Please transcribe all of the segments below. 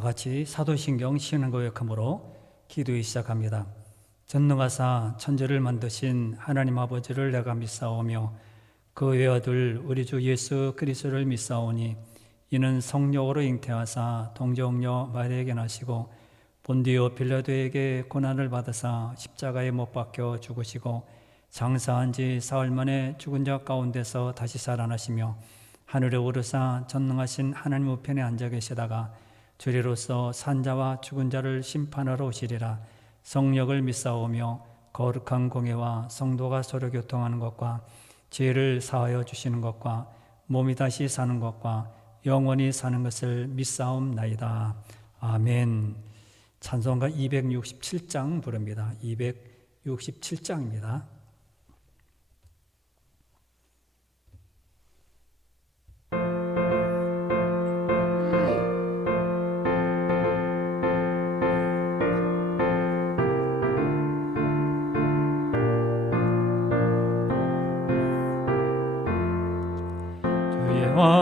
다 같이 사도신경 신앙고백함으로 기도에 시작합니다. 전능하사 천지를 만드신 하나님 아버지를 내가 믿사오며 그 외아들 우리 주 예수 그리스도를 믿사오니 이는 성령으로 잉태하사 동정녀 마리아에게 나시고 본디오 빌라도에게 고난을 받으사 십자가에 못 박혀 죽으시고 장사한 지 사흘 만에 죽은 자 가운데서 다시 살아나시며 하늘에 오르사 전능하신 하나님 우편에 앉아 계시다가 주리로서 산자와 죽은 자를 심판하러 오시리라. 성령을 믿사오며 거룩한 공예와 성도가 서로 교통하는 것과 죄를 사하여 주시는 것과 몸이 다시 사는 것과 영원히 사는 것을 믿사옵나이다. 아멘. 찬송가 267장 부릅니다. 267장입니다.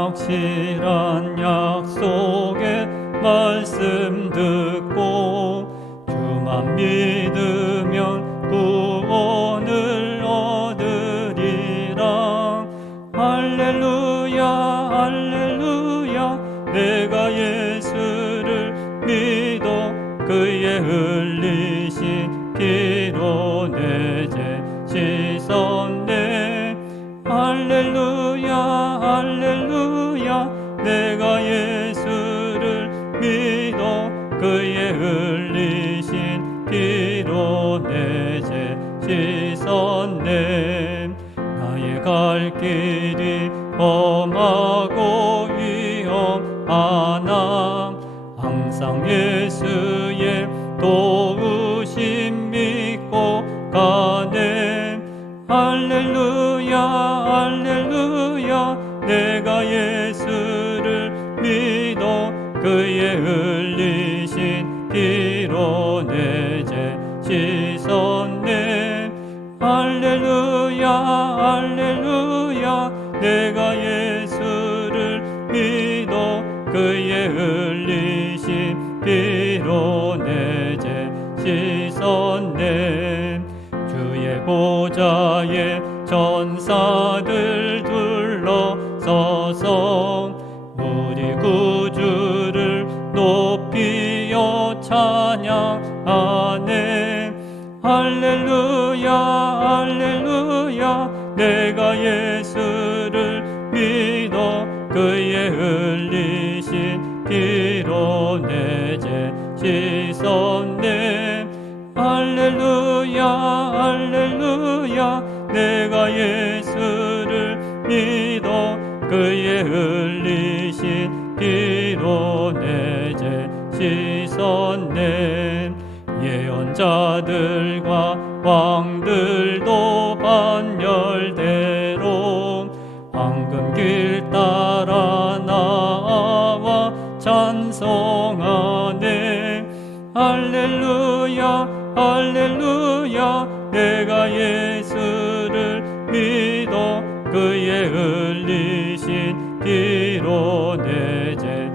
확실한 약속의 말씀 듣고 주만 믿으면 구원을 얻으리라. 할렐루야 할렐루야 내가 예수를 믿어 그의 흘리신 피로 내 죄 씻었네. 할렐루야 할렐루야 내가 예수를 믿어 그의 흘리신 피로 내 죄 씻었네. 나의 갈 길이 험하고 위험하나 항상 예수의 도우심 믿고 가네. 할렐루야 할렐루야 내가 예수를 믿어 그의 흘리신 피로 내 죄 씻었네. 할렐루야 할렐루야 내가 예수를 믿어 그의 흘리신 피로 내 죄 씻었네. 주의 보좌에 전사들 둘러서서 우리 구주를 높이어 찬양하네. 할렐루야 할렐루야 내가 예수를 믿어 그의 흘리신 피로 내 죄 씻었네. 할렐루야 할렐루야 내가 예수를 믿어 그의 흘리신 피로 내 죄 씻었네. 예언자들과 왕들도 반열대로 황금길 따라 나와 찬송하네. 할렐루야 할렐루야 내가 예수를 믿어 그의 흘리신 피로 내 죄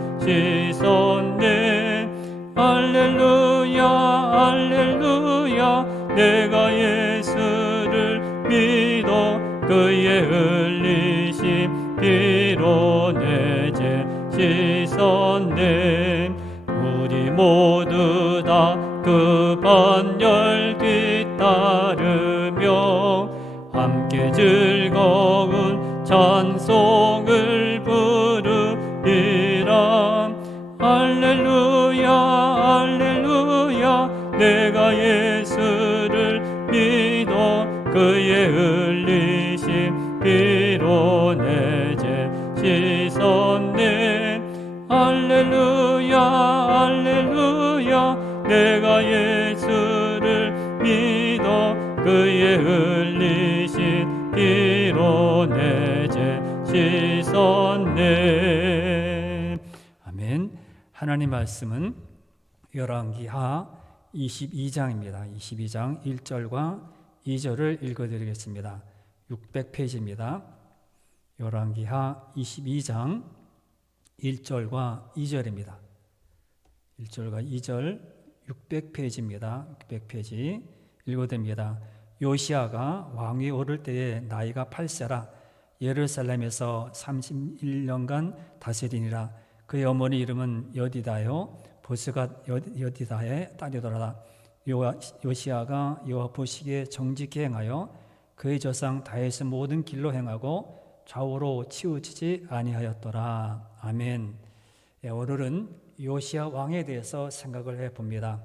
씻었네. 할렐루야 할렐루야 내가 예수를 믿어 그의 흘리신 피로 내 죄 씻었네. 우리 모두 다 그 반열 뒤따르며 함께 즐거운 찬송을 부르리라. 할렐루야 할렐루야 내가 예수를 믿어 그의 흘리신 피로 내 죄 씻었네. 할렐루야 할렐루야 내가 예수를 믿어 그의 흘리신 피로 내 죄 씻었네. 아멘. 하나님 말씀은 열왕기하 22장입니다. 22장 1절과 2절을 읽어드리겠습니다. 600페이지입니다. 열왕기하 22장 1절과 2절입니다. 1절과 2절 600페이지입니다. 600페이지 읽어드립니다. 요시야가 왕위에 오를 때에 나이가 8세라 예루살렘에서 31년간 다스리니라. 그의 어머니 이름은 여디다요 보스가 여디다의 딸이더라. 요시야가 여호와 보시기에 정직히 행하여 그의 조상 다윗의 모든 길로 행하고 좌우로 치우치지 아니하였더라. 아멘. 오늘은 요시야 왕에 대해서 생각을 해봅니다.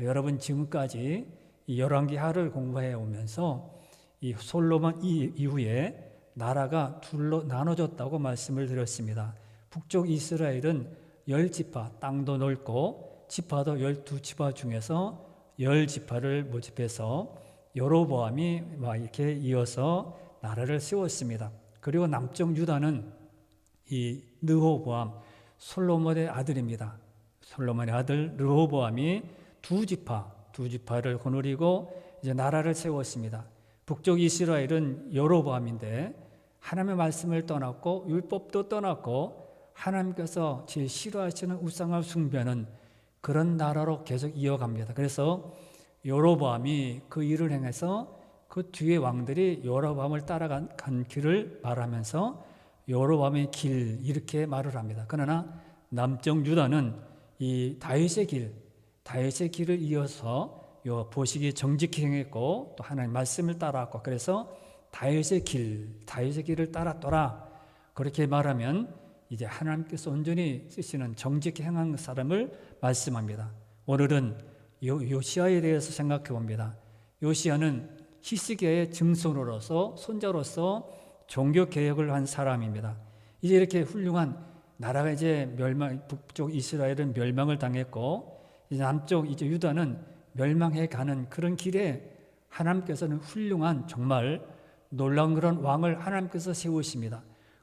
여러분 지금까지 이 열왕기하를 공부해 오면서 이 솔로몬 이후에 나라가 둘로 나눠졌다고 말씀을 드렸습니다. 북쪽 이스라엘은 10지파, 땅도 넓고 지파도 12지파 중에서 10지파를 모집해서 여로보암이 막 이렇게 이어서 나라를 세웠습니다. 그리고 남쪽 유다는 이 르호보암, 솔로몬의 아들입니다. 솔로몬의 아들 르호보암이 두 지파를 거느리고 이제 나라를 세웠습니다. 북쪽 이스라엘은 여로보암인데 하나님의 말씀을 떠났고 율법도 떠났고 하나님께서 제일 싫어하시는 우상을 숭배하는 그런 나라로 계속 이어갑니다. 그래서 여로보암이 그 일을 행해서 그 뒤에 왕들이 여로보암을 따라간 길을 말하면서 여로보암의 길 이렇게 말을 합니다. 그러나 남쪽 유다는 이 다윗의 길을 이어서 보시기 정직히 행했고 또 하나님의 말씀을 따라왔고 그래서 다윗의 길을 따랐더라. 그렇게 말하면 이제 하나님께서 온전히 쓰시는 정직히 행한 사람을 말씀합니다. 오늘은 요시야에 대해서 생각해 봅니다. 요시야는 히스기야의 증손으로서 손자로서 종교 개혁을 한 사람입니다. 이제 이렇게 훌륭한 나라가 이제 북쪽 이스라엘은 멸망을 당했고 이제 남쪽 이제 유다는 멸망해 가는 그런 길에 하나님께서는 훌륭한 정말 놀라운 그런 왕을 하나님께서 세우십니다.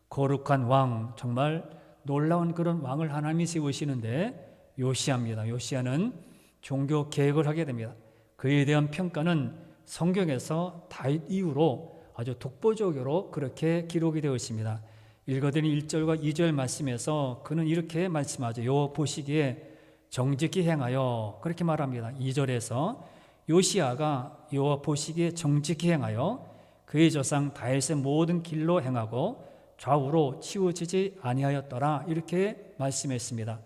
거룩한 왕, 정말 놀라운 그런 왕을 하나님이 세우시는데 요시야입니다. 요시야는 종교 개혁을 하게 됩니다. 그에 대한 평가는 성경에서 다윗 이후로 아주 독보적으로 그렇게 기록이 되어 있습니다. 읽어드린 1절과 2절 말씀에서 그는 이렇게 말씀하죠. 여호와 보시기에 정직히 행하여 그렇게 말합니다. 2절에서 요시야가 여호와 보시기에 정직히 행하여 그의 조상 다윗의 모든 길로 행하고 좌우로 치우치지 아니하였더라 이렇게 말씀했습니다.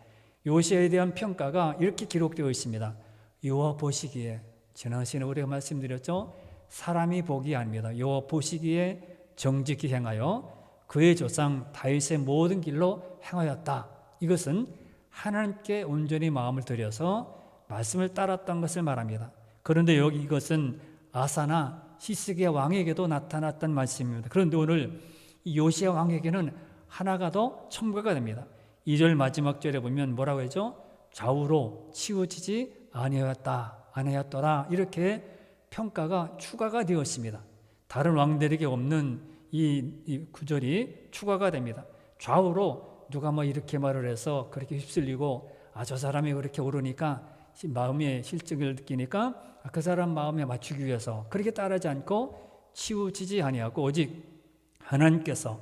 요시야에 대한 평가가 이렇게 기록되어 있습니다. 여호와 보시기에 지난 시간에 우리가 말씀드렸죠. 사람이 보기 아닙니다. 여호와 보시기에 정직히 행하여 그의 조상 다윗의 모든 길로 행하였다. 이것은 하나님께 온전히 마음을 들여서 말씀을 따랐던 것을 말합니다. 그런데 여기 이것은 아사나 히스기야 왕에게도 나타났던 말씀입니다. 그런데 오늘 이 요시야 왕에게는 하나가 더 첨가가 됩니다. 2절 마지막 절에 보면 뭐라고 했죠? 좌우로 치우치지 아니하였더라 이렇게 평가가 추가가 되었습니다. 다른 왕들에게 없는 이 구절이 추가가 됩니다. 좌우로 누가 뭐 이렇게 말을 해서 그렇게 휩쓸리고 저 사람이 그렇게 오르니까 마음의 실증을 느끼니까 그 사람 마음에 맞추기 위해서 그렇게 따르지 않고 치우치지 아니하고 오직 하나님께서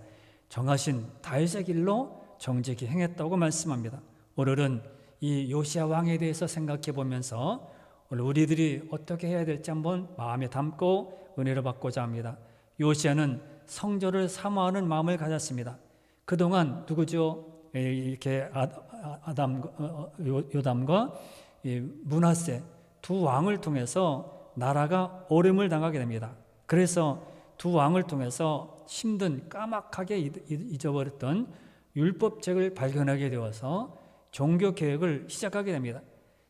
정하신 다윗의 길로 정직히 행했다고 말씀합니다. 오늘은 이 요시야 왕에 대해서 생각해 보면서 오늘 우리들이 어떻게 해야 될지 한번 마음에 담고 은혜를 받고자 합니다. 요시야는 성전을 사모하는 마음을 가졌습니다. 그동안 누구죠? 이렇게 요담과 므낫세 두 왕을 통해서 나라가 어려움을 당하게 됩니다. 그래서 두 왕을 통해서 힘든 까맣게 잊어버렸던 율법책을 발견하게 되어서 종교개혁을 시작하게 됩니다.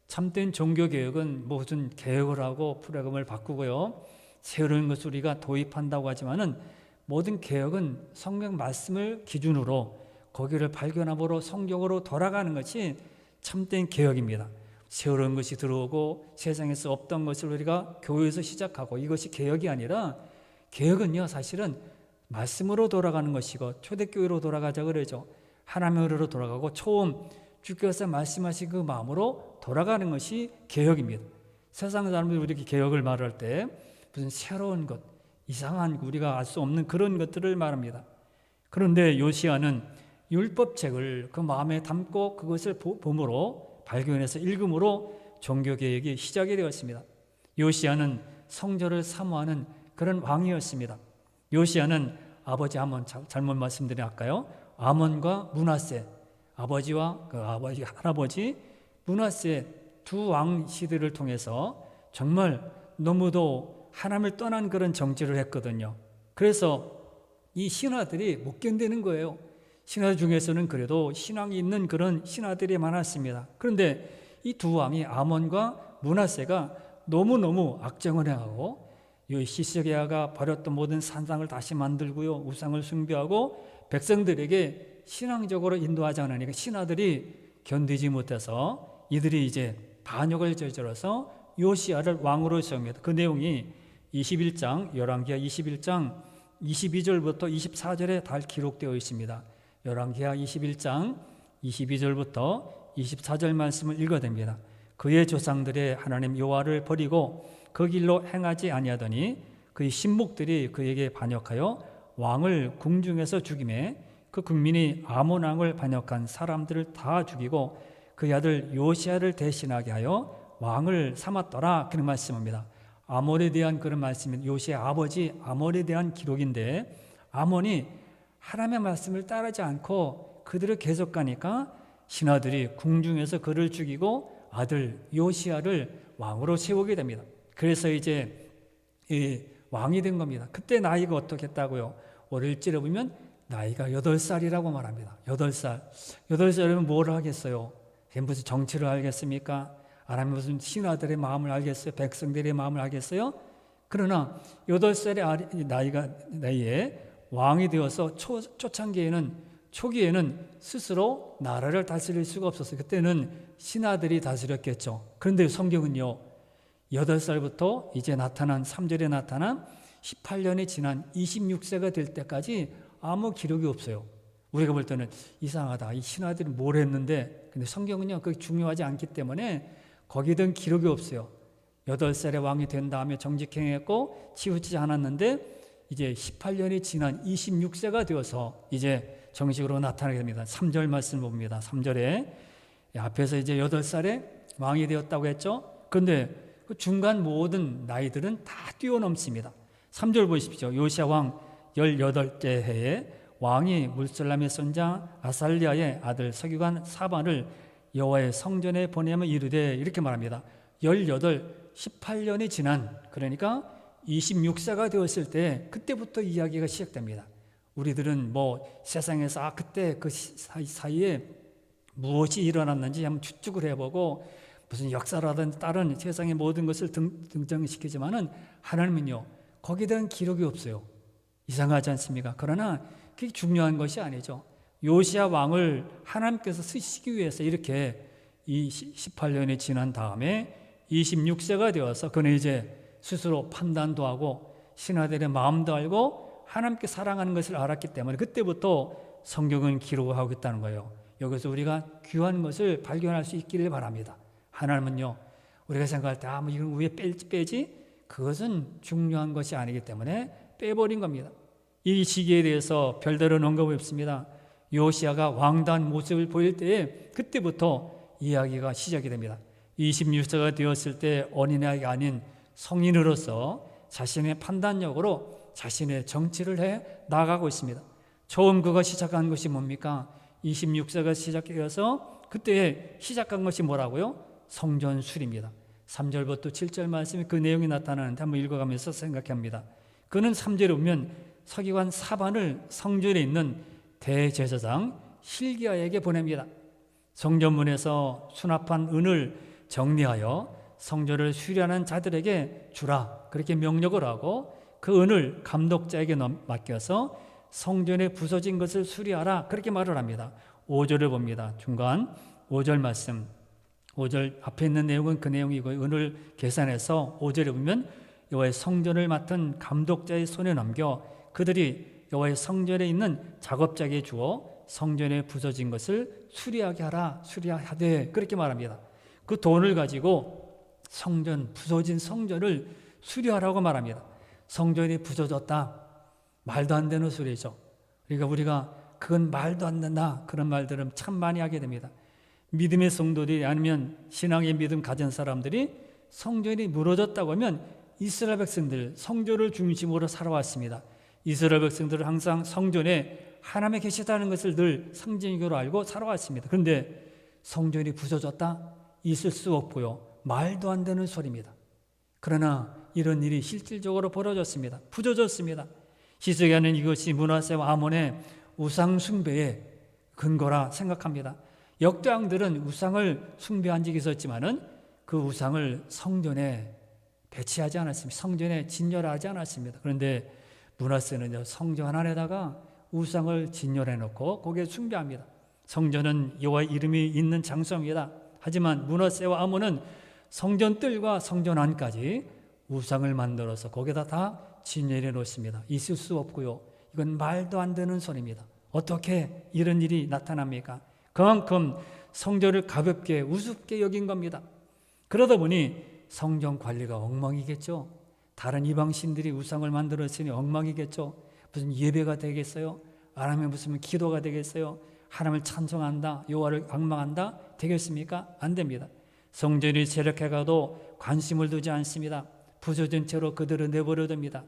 참된 종교개혁은 무슨 개혁을 하고 프로그램을 바꾸고요. 새로운 것을 우리가 도입한다고 하지만은 모든 개혁은 성경 말씀을 기준으로 거기를 발견함으로 성경으로 돌아가는 것이 참된 개혁입니다. 새로운 것이 들어오고 세상에서 없던 것을 우리가 교회에서 시작하고 이것이 개혁이 아니라 개혁은요 사실은 말씀으로 돌아가는 것이고 초대교회로 돌아가자 그러죠. 하나님의 은혜로 돌아가고 처음 주께서 말씀하신 그 마음으로 돌아가는 것이 개혁입니다. 세상 사람들이 이렇게 개혁을 말할 때 무슨 새로운 것, 이상한 우리가 알 수 없는 그런 것들을 말합니다. 그런데 요시야는 율법책을 그 마음에 담고 그것을 봄으로 발견해서 읽음으로 종교개혁이 시작이 되었습니다. 요시야는 성전을 사모하는 그런 왕이었습니다. 요시야는 아버지 아몬, 잘못 말씀드릴까요? 아몬과 므낫세, 아버지와 그 아버지 할아버지 므낫세 두 왕 시대를 통해서 정말 너무도 하나님을 떠난 그런 정치를 했거든요. 그래서 이 신하들이 못 견디는 거예요. 신하 중에서는 그래도 신앙이 있는 그런 신하들이 많았습니다. 그런데 이 두 왕이 아몬과 므낫세가 너무너무 악정을 행하고 시스기야가 버렸던 모든 산상을 다시 만들고요, 우상을 숭배하고 백성들에게 신앙적으로 인도하지 않으니까 신하들이 견디지 못해서 이들이 이제 반역을 저질러서 요시야를 왕으로 세웁니다. 그 내용이 21장 열왕기하 21장 22절부터 24절에 다 기록되어 있습니다. 열왕기하 21장 22절부터 24절 말씀을 읽어야 됩니다. 그의 조상들의 하나님 여호와를 버리고 그 길로 행하지 아니하더니 그의 신복들이 그에게 반역하여 왕을 궁중에서 죽이매 그 국민이 아몬 왕을 반역한 사람들을 다 죽이고 그의 아들 요시야를 대신하게 하여 왕을 삼았더라. 그런 말씀입니다. 아몬에 대한 그런 말씀은 요시야 아버지 아몬에 대한 기록인데, 아몬이 하나님의 말씀을 따르지 않고 그들을 계속 가니까 신하들이 궁중에서 그를 죽이고 아들 요시야를 왕으로 세우게 됩니다. 그래서 이제 왕이 된 겁니다. 그때 나이가 어떻게 했다고요? 어릴지를 보면 나이가 8살이라고 말합니다. 8살. 8살이면 뭘 하겠어요? 무슨 정치를 알겠습니까? 아니면 무슨 신하들의 마음을 알겠어요? 백성들의 마음을 알겠어요? 그러나 8살의 나이에 왕이 되어서 초기에는 스스로 나라를 다스릴 수가 없었어요. 그때는 신하들이 다스렸겠죠. 그런데 성경은요, 8살부터 이제 나타난 3절에 나타난 18년이 지난 26세가 될 때까지 아무 기록이 없어요. 우리가 볼 때는 이상하다. 이 신하들이 뭘 했는데, 근데 성경은요, 그게 중요하지 않기 때문에 거기든 기록이 없어요. 8살에 왕이 된 다음에 정직행했고 치우치지 않았는데 이제 18년이 지난 26세가 되어서 이제 정식으로 나타나게 됩니다. 3절 말씀을 봅니다. 3절에 앞에서 이제 8살에 왕이 되었다고 했죠. 그런데 그 중간 모든 나이들은 다 뛰어넘습니다. 3절 보십시오. 요시야 왕 18째 해에 왕이 물살람의 손자 아살리아의 아들 서기관 사반을 여호와의 성전에 보내면 이르되, 이렇게 말합니다. 18년이 지난, 그러니까 26세가 되었을 때 그때부터 이야기가 시작됩니다. 우리들은 뭐 세상에서 그때 그 사이에 무엇이 일어났는지 한번 추측을 해보고 무슨 역사라든 다른 세상의 모든 것을 등장시키지만은 하나님은요, 거기에 대한 기록이 없어요. 이상하지 않습니까? 그러나 그게 중요한 것이 아니죠. 요시야 왕을 하나님께서 쓰시기 위해서 이렇게 이 18년이 지난 다음에 26세가 되어서 그는 이제 스스로 판단도 하고 신하들의 마음도 알고 하나님께 사랑하는 것을 알았기 때문에 그때부터 성경은 기록하고 있다는 거예요. 여기서 우리가 귀한 것을 발견할 수 있기를 바랍니다. 하나님은요, 우리가 생각할 때 뭐 이건 왜 빼지? 그것은 중요한 것이 아니기 때문에 빼버린 겁니다. 이 시기에 대해서 별다른 언급이 없습니다. 요시야가 왕다운 모습을 보일 때에 그때부터 이야기가 시작이 됩니다. 26세가 되었을 때 어린아이가 아닌 성인으로서 자신의 판단력으로 자신의 정치를 해 나가고 있습니다. 처음 그가 시작한 것이 뭡니까? 26세가 시작되어서 그때 시작한 것이 뭐라고요? 성전 수리입니다. 3절부터 7절 말씀에 그 내용이 나타나는데 한번 읽어가면서 생각합니다. 그는 3절에 보면 서기관 사반을 성전에 있는 대제사장 hil기야에게 보냅니다. 성전문에서 수납한 은을 정리하여 성전을 수리하는 자들에게 주라, 그렇게 명령을 하고 그 은을 감독자에게 맡겨서 성전에 부서진 것을 수리하라, 그렇게 말을 합니다. 5절을 봅니다. 중간 5절 말씀, 5절 앞에 있는 내용은 그 내용이고 은을 계산해서 5절에 보면 여호와의 성전을 맡은 감독자의 손에 넘겨 그들이 여호와의 성전에 있는 작업자에게 주어 성전에 부서진 것을 수리하게 하라, 수리하되, 그렇게 말합니다. 그 돈을 가지고 부서진 성전을 수리하라고 말합니다. 성전이 부서졌다, 말도 안 되는 소리죠. 그러니까 우리가 그건 말도 안 된다, 그런 말들은 참 많이 하게 됩니다. 믿음의 성도들이 아니면 신앙의 믿음 가진 사람들이 성전이 무너졌다고 하면 이스라엘 백성들 성전을 중심으로 살아왔습니다. 이스라엘 백성들은 항상 성전에 하나님이 계시다는 것을 늘 상징적으로 알고 살아왔습니다. 그런데 성전이 부서졌다? 있을 수 없고요. 말도 안 되는 소리입니다. 그러나 이런 일이 실질적으로 벌어졌습니다. 부서졌습니다. 히스기야는 이것이 므낫세와 아몬의 우상 숭배의 근거라 생각합니다. 역대 왕들은 우상을 숭배한 적이 있었지만은 그 우상을 성전에 배치하지 않았습니다. 성전에 진열하지 않았습니다. 그런데 므낫세는 성전 안에다가 우상을 진열해 놓고 거기에 숭배합니다. 성전은 여호와의 이름이 있는 장소입니다. 하지만 므낫세와 아몬은 성전 뜰과 성전 안까지 우상을 만들어서 거기다 다 진열해 놓습니다. 있을 수 없고요. 이건 말도 안 되는 소리입니다. 어떻게 이런 일이 나타납니까? 그만큼 성전을 가볍게 우습게 여긴 겁니다. 그러다 보니 성전 관리가 엉망이겠죠. 다른 이방신들이 우상을 만들었으니 엉망이겠죠. 무슨 예배가 되겠어요? 안 하면 무슨 기도가 되겠어요? 하나님을 찬송한다, 여호와를 앙망한다 되겠습니까? 안 됩니다. 성전이 세력해가도 관심을 두지 않습니다. 부서진 채로 그들을 내버려둡니다.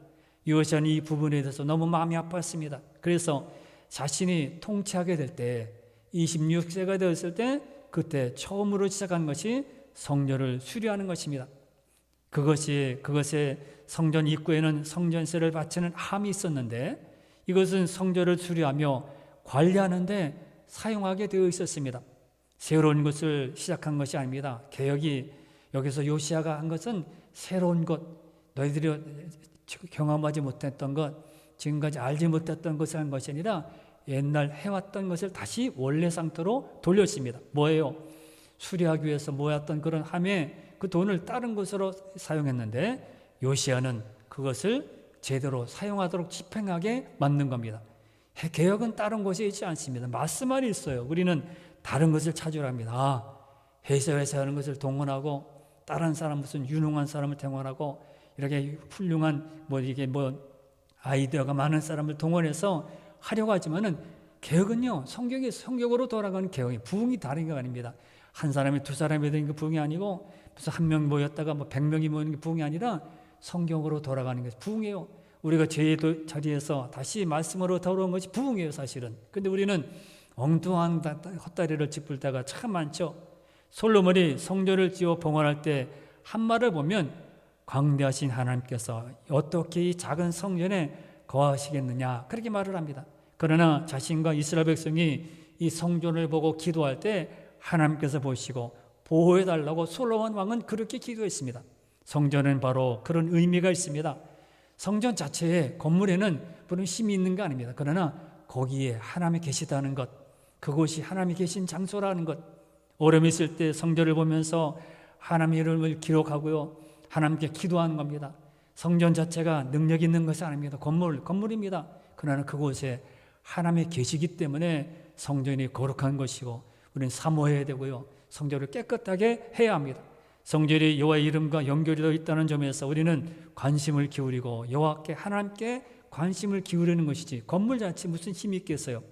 요시야는 이 부분에 대해서 너무 마음이 아팠습니다. 그래서 자신이 통치하게 될 때 26세가 되었을 때 그때 처음으로 시작한 것이 성전을 수리하는 것입니다. 그것에 성전 입구에는 성전세를 바치는 함이 있었는데 이것은 성전을 수리하며 관리하는데 사용하게 되어 있었습니다. 새로운 것을 시작한 것이 아닙니다. 개혁이 여기서 요시야가 한 것은 새로운 것, 너희들이 경험하지 못했던 것, 지금까지 알지 못했던 것을 한 것이 아니라 옛날 해왔던 것을 다시 원래 상태로 돌렸습니다. 뭐예요? 수리하기 위해서 모았던 그런 함에 그 돈을 다른 것으로 사용했는데 요시야는 그것을 제대로 사용하도록 집행하게 만든 겁니다. 개혁은 다른 곳에 있지 않습니다. 말씀 안에 있어요. 우리는 다른 것을 찾으려 합니다. 회사에서 하는 것을 동원하고 다른 사람 무슨 유능한 사람을 동원하고 이렇게 훌륭한 아이디어가 많은 사람을 동원해서 하려고 하지만은 개혁은요 성경으로 돌아가는 개혁이 부흥이 다른 게 아닙니다. 한 사람이 두 사람이 되는 게 부흥이 아니고 무슨 한 명 모였다가 100명이 모이는 게 부흥이 아니라 성경으로 돌아가는 것이 부흥이에요. 우리가 죄의 자리에서 다시 말씀으로 돌아온 것이 부흥이에요 사실은. 근데 우리는 엉뚱한 헛다리를 짚을 때가 참 많죠. 솔로몬이 성전을 지어 봉헌할 때 한 말을 보면 광대하신 하나님께서 어떻게 이 작은 성전에 거하시겠느냐 그렇게 말을 합니다. 그러나 자신과 이스라엘 백성이 이 성전을 보고 기도할 때 하나님께서 보시고 보호해달라고 솔로몬 왕은 그렇게 기도했습니다. 성전은 바로 그런 의미가 있습니다. 성전 자체에 건물에는 물론 힘이 있는 거 아닙니다. 그러나 거기에 하나님이 계시다는 것, 그곳이 하나님이 계신 장소라는 것, 오름이 있을 때 성전을 보면서 하나님의 이름을 기록하고요 하나님께 기도하는 겁니다. 성전 자체가 능력 있는 것이 아닙니다. 건물입니다. 그러나 그곳에 하나님이 계시기 때문에 성전이 거룩한 것이고 우리는 사모해야 되고요 성전을 깨끗하게 해야 합니다. 성전이 여호와의 이름과 연결이 되어 있다는 점에서 우리는 관심을 기울이고 여호와께 하나님께 관심을 기울이는 것이지 건물 자체 무슨 힘이 있겠어요.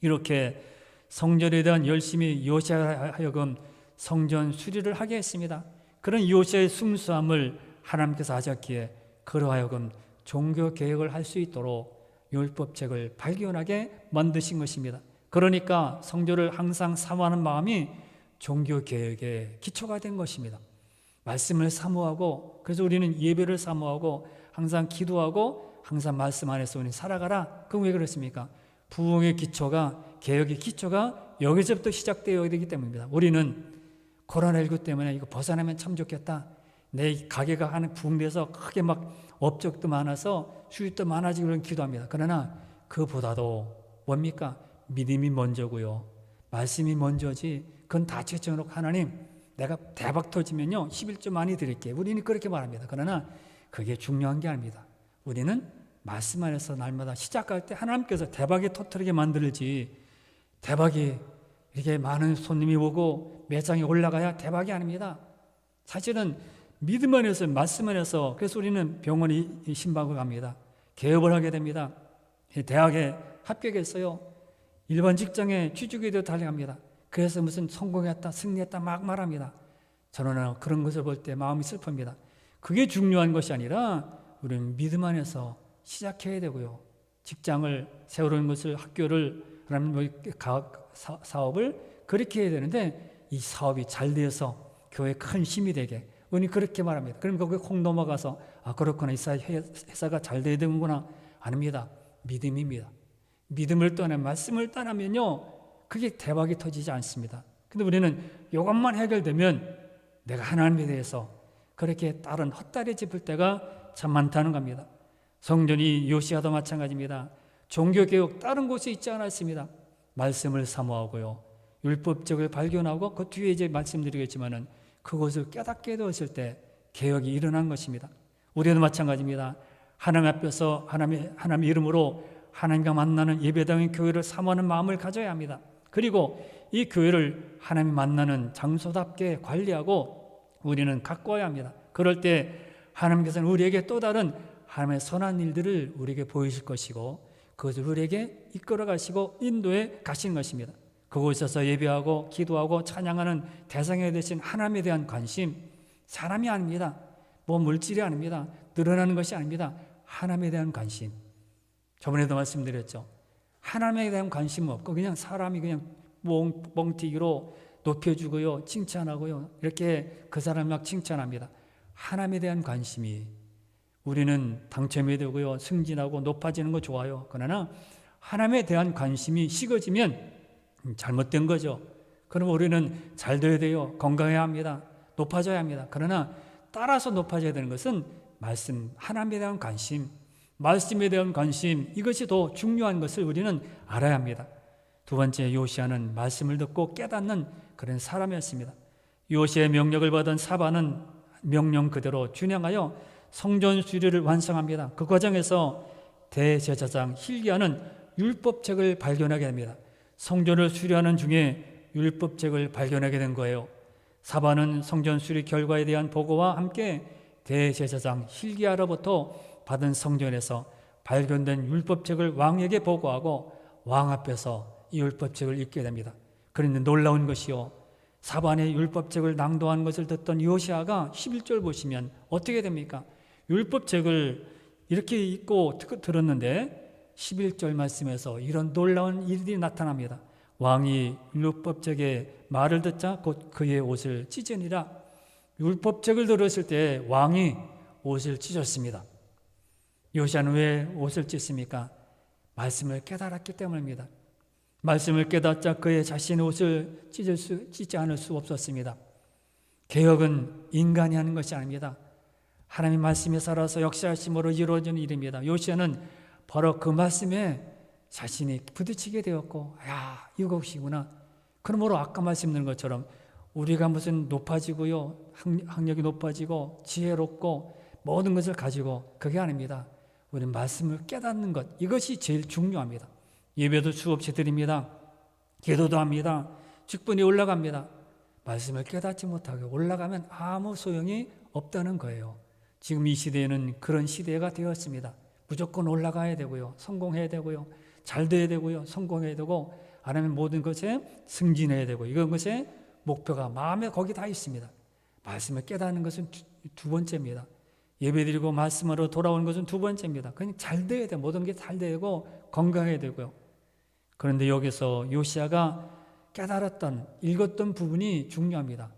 이렇게 성전에 대한 열심히 요시야 하여금 성전 수리를 하게 했습니다. 그런 요시야의 순수함을 하나님께서 하셨기에 그로 하여금 종교 개혁을 할 수 있도록 율법책을 발견하게 만드신 것입니다. 그러니까 성전을 항상 사모하는 마음이 종교 개혁의 기초가 된 것입니다. 말씀을 사모하고 그래서 우리는 예배를 사모하고 항상 기도하고 항상 말씀 안에서 우리는 살아가라. 그럼 왜 그렇습니까? 부흥의 기초가 개혁의 기초가 여기서부터 시작되어야 되기 때문입니다. 우리는 코로나19 때문에 이거 벗어나면 참 좋겠다. 내 가게가 하는 부흥돼서 크게 막 업적도 많아서 수익도 많아지고 그런 기도합니다. 그러나 그보다도 뭡니까? 믿음이 먼저고요. 말씀이 먼저지. 그건 다 제쳐놓고 하나님 내가 대박 터지면요 11조 많이 드릴게요. 우리는 그렇게 말합니다. 그러나 그게 중요한 게 아닙니다. 우리는 말씀 안에서 날마다 시작할 때 하나님께서 대박이 터뜨리게 만들지 대박이 이렇게 많은 손님이 오고 매장에 올라가야 대박이 아닙니다. 사실은 믿음 안에서 말씀 안에서 그래서 우리는 병원이 신방을 갑니다. 개업을 하게 됩니다. 대학에 합격했어요. 일반 직장에 취직에도 달려갑니다. 그래서 무슨 성공했다, 승리했다 막 말합니다. 저는 그런 것을 볼 때 마음이 슬픕니다. 그게 중요한 것이 아니라 우리는 믿음 안에서 시작해야 되고요. 직장을 세우는 것을, 학교를, 그다음에 사업을 그렇게 해야 되는데 이 사업이 잘 되어서 교회에 큰 힘이 되게 우리는 그렇게 말합니다. 그럼 거기에 콩 넘어가서 그렇구나, 이 회사가 잘 돼야 되는구나. 아닙니다. 믿음입니다. 믿음을 떠나 말씀을 떠나면요 그게 대박이 터지지 않습니다. 근데 우리는 이것만 해결되면 내가 하나님에 대해서 그렇게 다른 헛다리 짚을 때가 참 많다는 겁니다. 성전이 요시야도 마찬가지입니다. 종교개혁 다른 곳에 있지 않았습니다. 말씀을 사모하고요, 율법적을 발견하고 그 뒤에 이제 말씀드리겠지만은 그것을 깨닫게 되었을 때 개혁이 일어난 것입니다. 우리도 마찬가지입니다. 하나님 앞에서 하나님 이름으로 하나님과 만나는 예배당의 교회를 사모하는 마음을 가져야 합니다. 그리고 이 교회를 하나님이 만나는 장소답게 관리하고 우리는 가꿔야 합니다. 그럴 때 하나님께서는 우리에게 또 다른 하나님의 선한 일들을 우리에게 보이실 것이고 그것을 우리에게 이끌어 가시고 인도해 가시는 것입니다. 그곳에서 예배하고 기도하고 찬양하는 대상에 대신 하나님에 대한 관심, 사람이 아닙니다. 뭐 물질이 아닙니다. 늘어나는 것이 아닙니다. 하나님에 대한 관심. 저번에도 말씀드렸죠. 하나님에 대한 관심은 없고 그냥 사람이 그냥 멍튀기로 높여주고요, 칭찬하고요, 이렇게 그 사람을 막 칭찬합니다. 하나님에 대한 관심이, 우리는 당첨이 되고요, 승진하고 높아지는 거 좋아요. 그러나 하나님에 대한 관심이 식어지면 잘못된 거죠. 그럼 우리는 잘 돼야 돼요. 건강해야 합니다. 높아져야 합니다. 그러나 따라서 높아져야 되는 것은 말씀, 하나님에 대한 관심, 말씀에 대한 관심, 이것이 더 중요한 것을 우리는 알아야 합니다. 두 번째, 요시야는 말씀을 듣고 깨닫는 그런 사람이었습니다. 요시야의 명령을 받은 사바는 명령 그대로 준행하여 성전 수리를 완성합니다. 그 과정에서 대제사장 hil기야는 율법책을 발견하게 됩니다. 성전을 수리하는 중에 율법책을 발견하게 된 거예요. 사바는 성전 수리 결과에 대한 보고와 함께 대제사장 hil기야로부터 받은 성전에서 발견된 율법책을 왕에게 보고하고 왕 앞에서 이 율법책을 읽게 됩니다. 그런데 놀라운 것이요, 사반의 율법책을 낭독한 것을 듣던 요시야가 11절 보시면 어떻게 됩니까? 율법책을 이렇게 읽고 들었는데 11절 말씀에서 이런 놀라운 일이 나타납니다. 왕이 율법책의 말을 듣자 곧 그의 옷을 찢으니라. 율법책을 들었을 때 왕이 옷을 찢었습니다. 요시야는 왜 옷을 찢습니까? 말씀을 깨달았기 때문입니다. 말씀을 깨닫자 그의 자신의 옷을 찢지 않을 수 없었습니다. 개혁은 인간이 하는 것이 아닙니다. 하나님의 말씀에 살아서 역사하심으로 이루어지는 일입니다. 요시야는 바로 그 말씀에 자신이 부딪히게 되었고, 이것이구나. 그러므로 아까 말씀드린 것처럼 우리가 무슨 높아지고요, 학력이 높아지고 지혜롭고 모든 것을 가지고 그게 아닙니다. 우리는 말씀을 깨닫는 것, 이것이 제일 중요합니다. 예배도 수없이 드립니다. 기도도 합니다. 직분이 올라갑니다. 말씀을 깨닫지 못하고 올라가면 아무 소용이 없다는 거예요. 지금 이 시대에는 그런 시대가 되었습니다. 무조건 올라가야 되고요, 성공해야 되고요, 잘 돼야 되고요, 성공해야 되고, 안 하면 모든 것에 승진해야 되고, 이런 것에 목표가 마음에 거기 다 있습니다. 말씀을 깨닫는 것은 두 번째입니다. 예배드리고 말씀으로 돌아오는 것은 두 번째입니다. 그냥 잘 돼야 돼요. 모든 게 잘 되고 건강해야 되고요. 그런데 여기서 요시야가 깨달았던, 읽었던 부분이 중요합니다.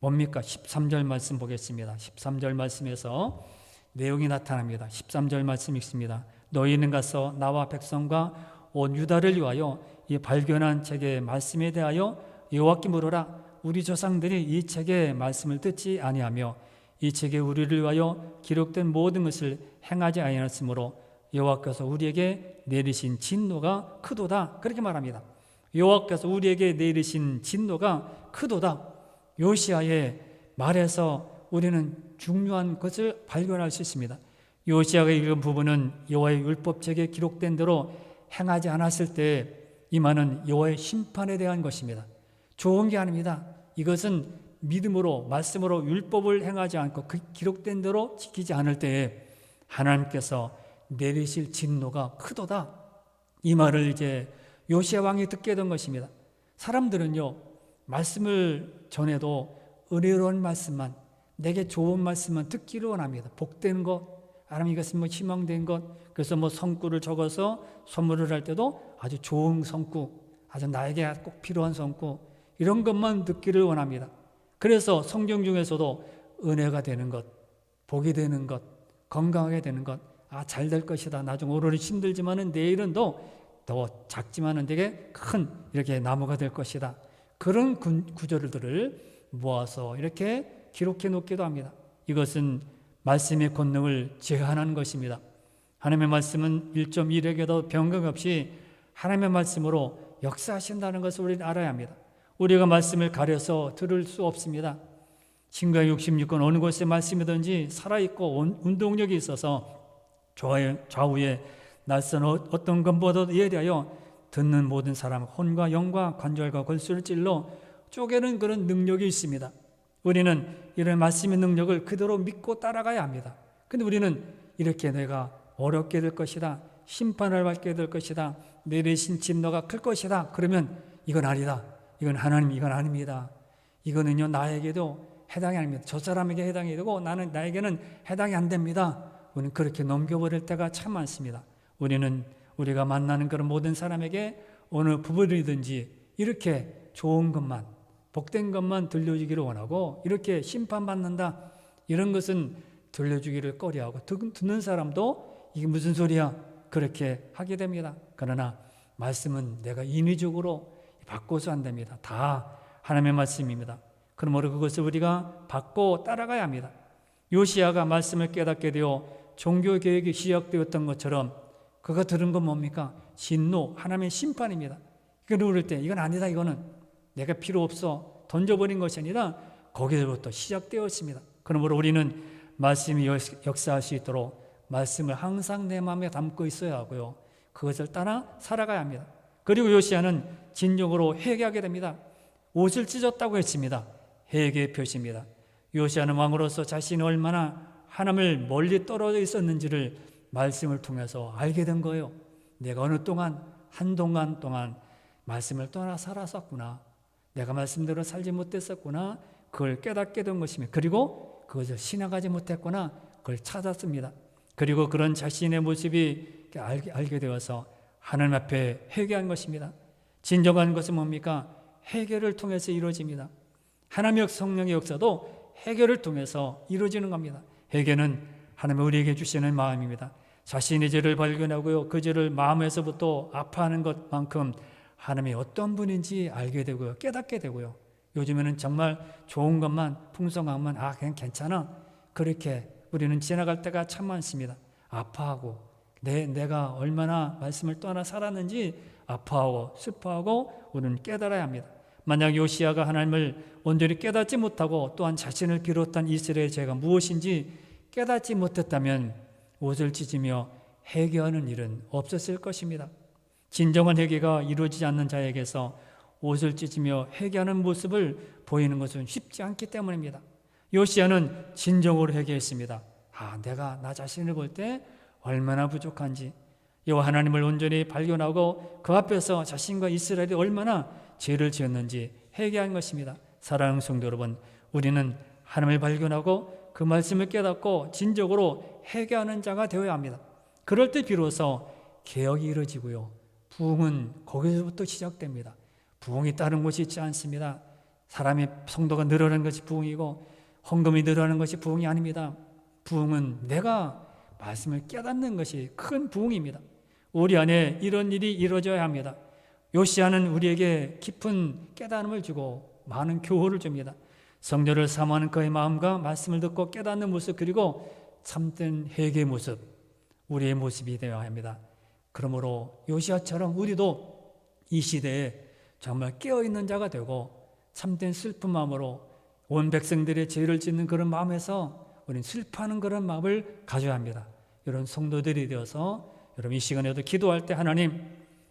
뭡니까? 13절 말씀 보겠습니다. 13절 말씀에서 내용이 나타납니다. 13절 말씀 읽습니다. 너희는 가서 나와 백성과 온 유다를 위하여 이 발견한 책의 말씀에 대하여 여호와께 물으라. 우리 조상들이 이 책의 말씀을 듣지 아니하며 이 책에 우리를 위하여 기록된 모든 것을 행하지 아니하였으므로 여호와께서 우리에게 내리신 진노가 크도다. 그렇게 말합니다. 여호와께서 우리에게 내리신 진노가 크도다. 요시야의 말에서 우리는 중요한 것을 발견할 수 있습니다. 요시야가 읽은 부분은 여호와의 율법책에 기록된 대로 행하지 않았을 때 임하는 여호와의 심판에 대한 것입니다. 좋은 게 아닙니다. 이것은 믿음으로, 말씀으로 율법을 행하지 않고 그 기록된 대로 지키지 않을 때에 하나님께서 내리실 진노가 크도다. 이 말을 이제 요시야 왕이 듣게 된 것입니다. 사람들은요, 말씀을 전해도 은혜로운 말씀만, 내게 좋은 말씀만 듣기를 원합니다. 복된 것, 아니면 이것은 뭐 희망된 것, 그래서 뭐 성구를 적어서 선물을 할 때도 아주 좋은 성구, 아주 나에게 꼭 필요한 성구, 이런 것만 듣기를 원합니다. 그래서 성경 중에서도 은혜가 되는 것, 복이 되는 것, 건강하게 되는 것, 잘 될 것이다. 나중 오늘은 힘들지만은 내일은 더 작지만은 되게 큰 이렇게 나무가 될 것이다. 그런 구절들을 모아서 이렇게 기록해 놓기도 합니다. 이것은 말씀의 권능을 제한하는 것입니다. 하나님의 말씀은 1.1에게도 변경 없이 하나님의 말씀으로 역사하신다는 것을 우리는 알아야 합니다. 우리가 말씀을 가려서 들을 수 없습니다. 신구약 66권 어느 곳에 말씀이든지 살아있고 운동력이 있어서 좌우에 낯선 어떤 것보다도 예리하여 듣는 모든 사람 혼과 영과 관절과 골수를 찔러 쪼개는 그런 능력이 있습니다. 우리는 이런 말씀의 능력을 그대로 믿고 따라가야 합니다. 근데 우리는 이렇게 내가 어렵게 될 것이다, 심판을 받게 될 것이다, 내 대신 진노가 클 것이다, 그러면 이건 아니다, 이건 하나님, 이건 아닙니다, 이거는요 나에게도 해당이 아닙니다, 저 사람에게 해당이 되고 나에게는 해당이 안 됩니다. 우리는 그렇게 넘겨버릴 때가 참 많습니다. 우리가 만나는 그런 모든 사람에게 어느 부부이든지 이렇게 좋은 것만, 복된 것만 들려주기를 원하고, 이렇게 심판받는다 이런 것은 들려주기를 꺼려하고, 듣는 사람도 이게 무슨 소리야 그렇게 하게 됩니다. 그러나 말씀은 내가 인위적으로 바꿔서 안 됩니다. 다 하나님의 말씀입니다. 그러므로 그것을 우리가 받고 따라가야 합니다. 요시야가 말씀을 깨닫게 되어 종교개혁이 시작되었던 것처럼 그가 들은 건 뭡니까? 진노, 하나님의 심판입니다. 그럴 때 이건 아니다, 이거는 내가 필요 없어 던져버린 것이 아니라 거기서부터 시작되었습니다. 그러므로 우리는 말씀이 역사할 수 있도록 말씀을 항상 내 마음에 담고 있어야 하고요, 그것을 따라 살아가야 합니다. 그리고 요시야는 진정으로 회개하게 됩니다. 옷을 찢었다고 했습니다. 회개의 표시입니다. 요시야는 왕으로서 자신이 얼마나 하나님을 멀리 떨어져 있었는지를 말씀을 통해서 알게 된 거예요. 내가 한동안 동안 말씀을 떠나 살았었구나, 내가 말씀대로 살지 못했었구나, 그걸 깨닫게 된 것입니다. 그리고 그것을 신앙하지 못했구나, 그걸 찾았습니다. 그리고 그런 자신의 모습이 알게 되어서 하나님 앞에 회개한 것입니다. 진정한 것은 뭡니까? 회개를 통해서 이루어집니다. 하나님의 성령의 역사도 회개를 통해서 이루어지는 겁니다. 회개는 하나님이 우리에게 주시는 마음입니다. 자신의 죄를 발견하고요, 그 죄를 마음에서부터 아파하는 것만큼 하나님이 어떤 분인지 알게 되고요, 깨닫게 되고요, 요즘에는 정말 좋은 것만, 풍성한 것만 그냥 괜찮아, 그렇게 우리는 지나갈 때가 참 많습니다. 아파하고 내가 얼마나 말씀을 떠나 살았는지 아파하고 슬퍼하고 우리는 깨달아야 합니다. 만약 요시야가 하나님을 온전히 깨닫지 못하고 또한 자신을 비롯한 이스라엘의 죄가 무엇인지 깨닫지 못했다면 옷을 찢으며 회개하는 일은 없었을 것입니다. 진정한 회개가 이루어지지 않는 자에게서 옷을 찢으며 회개하는 모습을 보이는 것은 쉽지 않기 때문입니다. 요시야는 진정으로 회개했습니다. 내가 나 자신을 볼 때 얼마나 부족한지, 여호와 하나님을 온전히 발견하고 그 앞에서 자신과 이스라엘이 얼마나 죄를 지었는지 회개한 것입니다. 사랑하는 성도 여러분, 우리는 하나님을 발견하고 그 말씀을 깨닫고 진정으로 회개하는 자가 되어야 합니다. 그럴 때 비로소 개혁이 이루어지고요, 부흥은 거기서부터 시작됩니다. 부흥이 다른 곳이 있지 않습니다. 사람의 성도가 늘어나는 것이 부흥이고 헌금이 늘어나는 것이 부흥이 아닙니다. 부흥은 내가 말씀을 깨닫는 것이 큰 부흥입니다. 우리 안에 이런 일이 이루어져야 합니다. 요시야는 우리에게 깊은 깨달음을 주고 많은 교훈을 줍니다. 성령을 사모하는 그의 마음과 말씀을 듣고 깨닫는 모습, 그리고 참된 회개의 모습, 우리의 모습이 되어야 합니다. 그러므로 요시야처럼 우리도 이 시대에 정말 깨어있는 자가 되고 참된 슬픈 마음으로 온 백성들의 죄를 짓는 그런 마음에서 우리는 슬퍼하는 그런 마음을 가져야 합니다. 이런 성도들이 되어서 여러분 이 시간에도 기도할 때 하나님,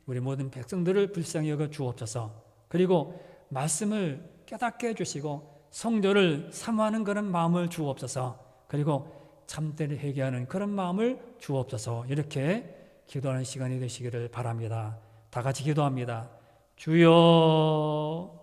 우리 모든 백성들을 불쌍히 여겨 주옵소서, 그리고 말씀을 깨닫게 해주시고 성도를 사모하는 그런 마음을 주옵소서, 그리고 참된 회개하는 그런 마음을 주옵소서, 이렇게 기도하는 시간이 되시기를 바랍니다. 다 같이 기도합니다. 주여